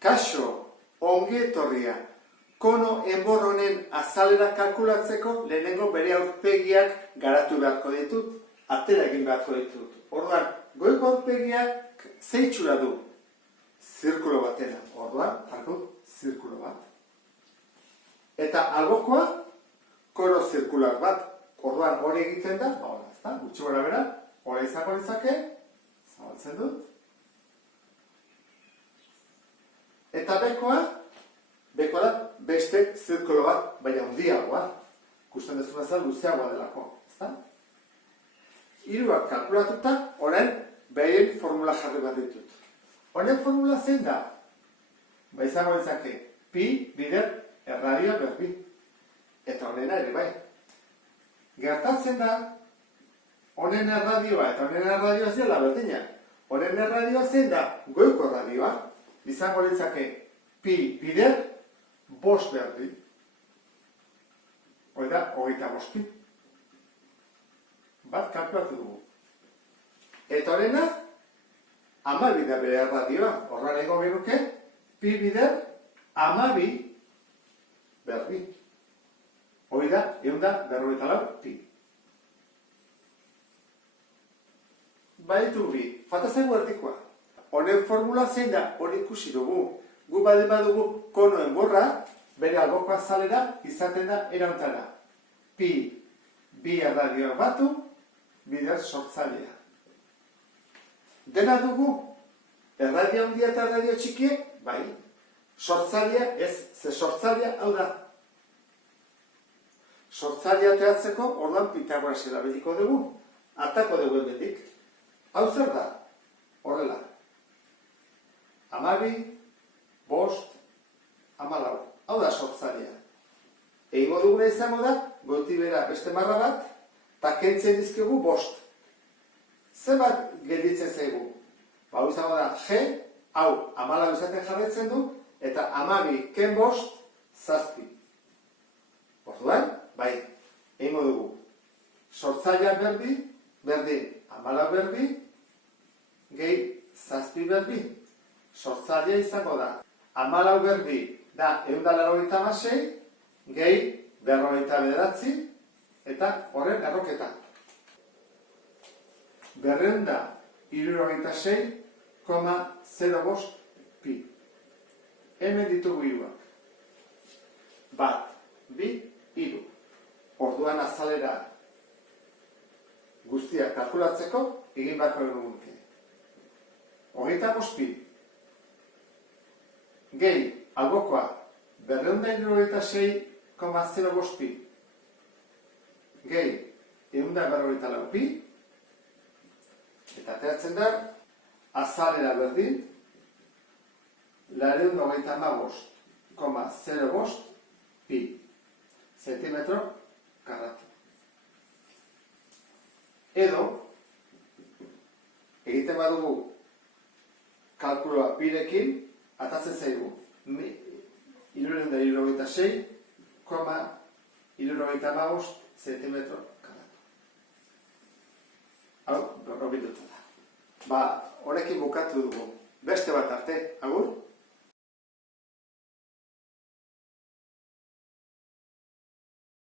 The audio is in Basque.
Kaixo, ongi etorria. Kono enbor honen azalera kalkulatzeko lehenengo bere aurpegiak garatu beharko ditut, atera egin beharko ditut. Orduan, goiko aurpegiak ze itxura du? Zirkulo batena. Orduan, jarko zirkulo bat. Eta albokoa, koro zirkular bat. Orduan, hori egiten da, ezta? Gutxi gora bera, hori izango ditzake, zabaltzen dut. Eta bekoa da beste zirkulo bat, baina handiagoa. Ikusten duzu bezala luzeagoa delako, ezta? Hiruak kalkulatuta, orain behien formula jarri bat ditut. Honen formula zein da? Izango ditzake, pi bider erradioa berbi. Eta honena ere bai. Gertatzen da, honen erradioa eta honen erradioa zela berdina. Honen erradioa zein da, goiko erradioa. Izango ditzake, pi bider bost berdi. Hori da, 25 pi. Bat kalkulatu dugu. Eta horrena, 12 da bere erradioa. Horra nago genuke, pi bider 12 berdi. Hori da, 154 pi. Baditu bi, falta zaigu erdikoa. Honen formula zein da, hori ikusi dugu. Gu baldin badugu kono enborra, bere alboko azalera izaten da erauntara. Pi, bi erradioak batu, bider sortzailea. Dena dugu, erradio handia eta erradio txikiek, bai. Sortzailea ez, ze sortzailea hau da. Sortzailea teatzeko, orduan Pitagoras erabiliko dugu. Atako dugu emendik. Hau zer da? Horrela. 12, 5, 14. Hau da sortzailea. Egingo duguna izango da, goiti bera beste marra bat, eta kentzen dizkigu 5. Zenbat gelditzen zaigu? Hau izango da, G, hau 14 izaten jarraitzen du, eta 12 ken 5, 7. Orduan, bai, egingo dugu. Sortzailea berbi, berdin 14 berbi, gehi 7 berbi. Sortzailea izango da, 14 berbi da 186, gehi 59, eta horren erroketa. 266,05 pi. Hemen ditugu hiruak. 1, 2, 3. Orduan azalera guztia kalkulatzeko egin beharko genuke. 25 pi. Gehi, albokoa, 266,05 pi. Gehi, 154 pi. Eta ateratzen da, azalera berdin, 295,05 pi. Zentimetro karratu. Edo, egiten badugu kalkuloa pirekin, atatzen zaigu 376,75 zentimetro karratu. Hau, berrobituta da. Honekin bukatu dugu. Beste bat arte, agur?